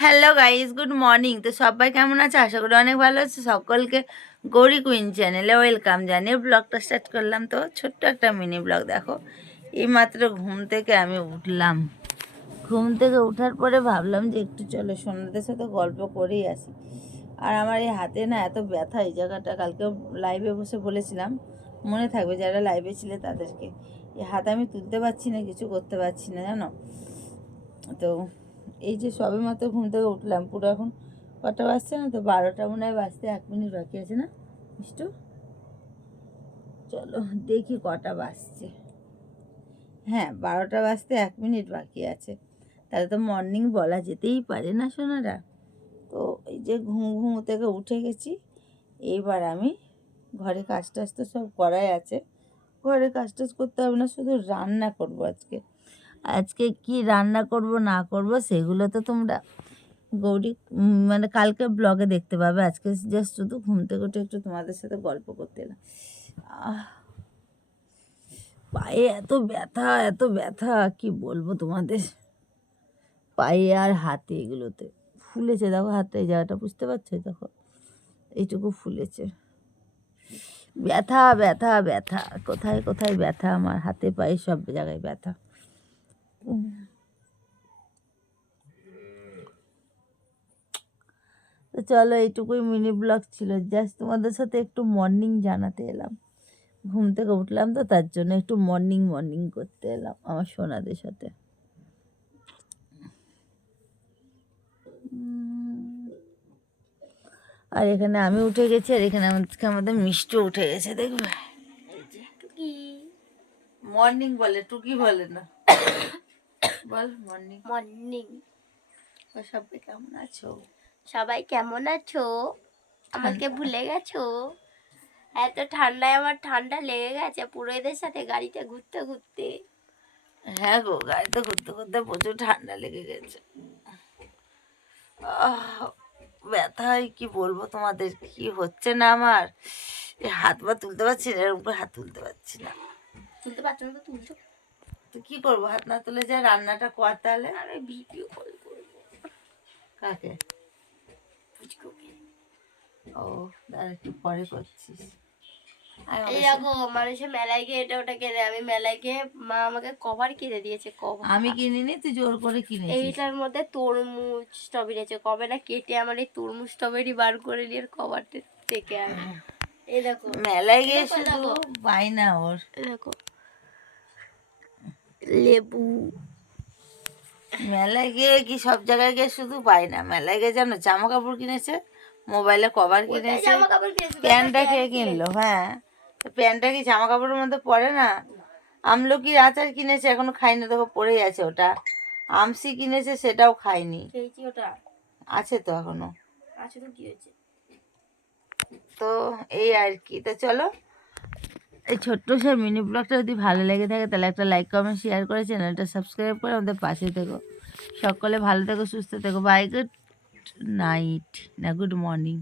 Hello guys good morning তো সবাই কেমন আছে? আশা করি অনেক ভালো আছে। সকলকে গৌরী কুইন চ্যানেলে ওয়েলকাম জানিয়ে ব্লগটা স্টার্ট করলাম। তো ছোট্ট একটা মিনি ব্লগ, দেখো। এইমাত্র ঘুম থেকে আমি উঠলাম। ঘুম থেকে ওঠার পরে ভাবলাম যে একটু চলো সোনাদের সাথে গল্প করেই আসি। আর আমার এই হাতে না এত ব্যথা, এই জায়গাটা কালকে লাইভে বসে বলেছিলাম। মনে থাকবে যারা লাইভে ছিলে তাদেরকে। এই হাত আমি তুলতে পারছি না, কিছু করতে পারছি না, জানো? তো এই যে সবে মাত্র ঘুম থেকে উঠলাম, পুরো এখন কটা বাজছে না তো? বারোটা মনে হয় বাজতে এক মিনিট বাকি আছে না? মিষ্টু? চলো, দেখি কটা বাজছে। হ্যাঁ বারোটা বাজতে এক মিনিট বাকি আছে। তাহলে তো মর্নিং বলা যেতেই পারে না সোনারা। তো এই যে ঘুম ঘুম থেকে উঠে গেছি। এইবার আমি ঘরে কাজ টাজ তো সব করাই আছে। ঘরে কাজ টাজ করতে হবে না, শুধু রান্না করব আজকে। আজকে কি রান্না করব, না করব, সেগুলো তো তোমরা গৌরী মানে কালকে ব্লগে দেখতে পাবে। আজকে জাস্ট শুধু ঘুম থেকে একটু তোমাদের সাথে গল্প করতে এলাম। পায়ে এত ব্যথা এত ব্যথা, কি বলব তোমাদের? পায়ে আর হাতে এগুলোতে ফুলেছে, দেখো হাতে এই জায়গাটা বুঝতে পারছ? দেখো, এইটুকু ফুলেছে। ব্যথা ব্যথা ব্যথা, কোথায় কোথায় ব্যথা? আমার হাতে, পায়ে সব জায়গায় ব্যথা। তো চলো এইটুকুই মিনি ব্লগ ছিল। জাস্ট তোমাদের সাথে একটু মর্নিং জানাতে এলাম। ঘুম থেকে উঠলাম তো তার জন্য একটু মর্নিং মর্নিং করতে এলাম আমার সোনাদের সাথে। আর এখানে আমি উঠে গেছি আর এখানে আমাদের আমাদের মিষ্টি উঠে গেছে দেখবে? মর্নিং বলে টুকি বলে না। বল মর্নিং মর্নিং সবাই কেমন আছো? সবাই কেমন আছো? আমাকে ভুলে গেছো? এত ঠান্ডায় আমার ঠান্ডা লেগে গেছে পুরো এদের সাথে গাড়িতে ঘুরতে ঘুরতে। হ্যাঁ গো গাড়িতে ঘুরতে ঘুরতে প্রচুর ঠান্ডা লেগে গেছে। ব্যথায় কি বলব তোমাদের? কি হচ্ছে না আমার? হাত পা তুলতে পারছি না এর উপর হাত তুলতে পারছি না। তুলতে পারছ না তো তুলছো? তো কি করব হাত না তুলে যা রান্নাটা কর তাহলে? আরে ভিডিও কল করব। কাকে? পুচকুকে। ও দাঁড়া একটু পরে করছিস। দেখো মানুষে মেলায় গিয়ে এটা ওটা কিনে আমি মেলায় গিয়ে মা আমাকে কভার কিনে দিয়েছে কভার। আমি কিনিনি তুই জোর করে কিনেছিস। এইটার মধ্যে তরমুজ স্ট্রবেরি আছে কবে না কেটে আমার এই তরমুজ স্ট্রবেরি বার করে নিয়ে কভারটা থেকে আমি এই দেখো মেলায় গিয়ে শুধু দেখো। বাইনা ওর। দেখো লেবু। মেলায় গিয়ে কি সব জায়গায় গিয়ে শুধু পাই না? মেলায় গিয়ে জানো জামা কাপড় কিনেছে মোবাইলে কভার কিনেছে প্যান্টটা কে কিনলো? হ্যাঁ প্যান্টটা কি জামা কাপড়ের মধ্যে পড়ে না? আমলকির আচার কিনেছে এখনও খাইনি দেখো পড়েই আছে ওটা। আমসি কিনেছে সেটাও খাইনি। ওটা। আছে তো এখনও। আছে তো কি হয়েছে? তো এই আর কি তো চলো। এই ছোট্ট সে মিনি ব্লগটা যদি ভালো লেগে থাকে তাহলে একটা লাইক কমেন্ট শেয়ার করে চ্যানেলটা সাবস্ক্রাইব করে আমাদের পাশে থেকো। সকলে ভালো থেকো সুস্থ থেকো। বাই গুড নাইট না গুড মর্নিং